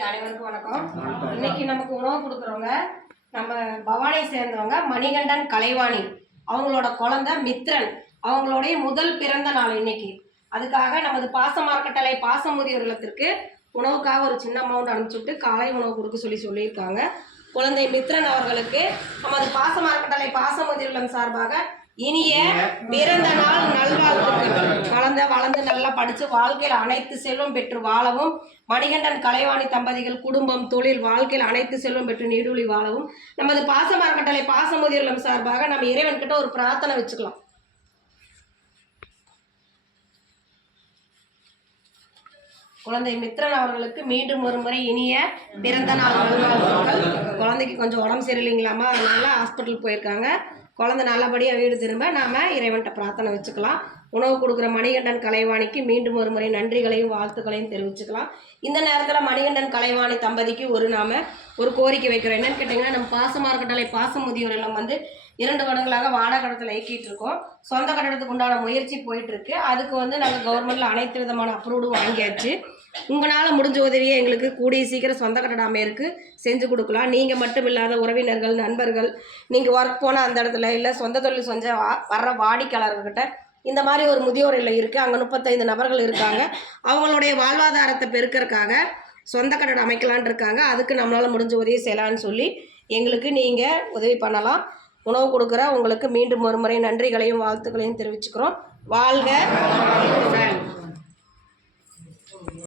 அனைவருக்கும் வணக்கம். இன்னைக்கு நமக்கு உணவு கொடுக்குறவங்க நம்ம பவானியை சேர்ந்தவங்க மணிகண்டன் கலைவாணி. அவங்களோட குழந்தை மித்ரன். அவங்களுடைய முதல் பிறந்த நாள் இன்னைக்கு. அதுக்காக நமது பாசமார்க்கட்டளை பாசமுதியோர் இல்லத்திற்கு உணவுக்காக ஒரு சின்ன அமௌண்ட் அனுப்பிச்சுட்டு காலை உணவு கொடுக்க சொல்லியிருக்காங்க. குழந்தை மித்ரன் அவர்களுக்கு நமது பாசமார்க்கட்டளை பாசமுதியோர் இல்லம் சார்பாக இனிய பிறந்த நாள் நல்வாழ்த்துக்கள். வளர்ந்து நல்லா படித்து வாழ்க்கையில் அனைத்து செல்வம் பெற்று வாழவும், மணிகண்டன் கலைவாணி தம்பதிகள் குடும்பம் தொழில் வாழ்க்கையில் அனைத்து செல்வம் பெற்று நீடூழி வாழவும் நமது பாசமார்க்கட்டளை பாசமுதியோர் இல்லம் சார்பாக நம்ம இறைவன்கிட்ட ஒரு பிரார்த்தனை வச்சுக்கலாம். குழந்தை மித்ரன் அவர்களுக்கு மீண்டும் ஒரு முறை இனிய பிறந்த நாள் நல்வாழ்த்துக்கள். குழந்தைக்கு கொஞ்சம் உடம்பு சரியில்லைங்களாமா, அதனால ஹாஸ்பிட்டல் போயிருக்காங்க. குழந்தை நல்லபடியாக வீடு திரும்ப நாம் இறைவன்கிட்ட பிரார்த்தனை வச்சுக்கலாம். உணவு கொடுக்குற மணிகண்டன் கலைவாணிக்கு மீண்டும் ஒரு முறை நன்றிகளையும் வாழ்த்துக்களையும் தெரிவிச்சுக்கலாம். இந்த நேரத்தில் மணிகண்டன் கலைவாணி தம்பதிக்கு நாம் ஒரு கோரிக்கை வைக்கிறோம். என்னன்னு கேட்டிங்கன்னா, நம்ம பாசமார்க்கட்டளை பாசமுதியோர் இல்லம் 2 வருடங்களாக வாடகை கட்டடத்தில் இயக்கிட்டு இருக்கோம். சொந்த கட்டடத்துக்கு உண்டான முயற்சி போயிட்டுருக்கு. அதுக்கு நாங்கள் கவர்மெண்ட்டில் அனைத்து விதமான அப்ரூவ்டும் வாங்கியாச்சு. உங்களால் முடிஞ்ச உதவியை எங்களுக்கு கூடிய சீக்கிரம் சொந்த கட்டட அமையருக்கு செஞ்சு கொடுக்கலாம். நீங்கள் மட்டும் இல்லாத உறவினர்கள், நண்பர்கள், நீங்கள் ஒர்க் போன அந்த இடத்துல இல்லை சொந்த தொழில் செஞ்ச வர்ற வாடிக்கையாளர்கிட்ட இந்த மாதிரி ஒரு முதியோர் இல்லம் இருக்குது. அங்கே 35 நபர்கள் இருக்காங்க. அவங்களுடைய வாழ்வாதாரத்தை பெருக்கிறதுக்காக சொந்த கட்டடம் அமைக்கலான் இருக்காங்க. அதுக்கு நம்மளால் முடிஞ்ச உதவி செய்யலான்னு சொல்லி எங்களுக்கு நீங்கள் உதவி பண்ணலாம். உணவு கொடுக்குற உங்களுக்கு மீண்டும் ஒரு முறை நன்றிகளையும் வாழ்த்துக்களையும் தெரிவிச்சுக்கிறோம். வாழ்க.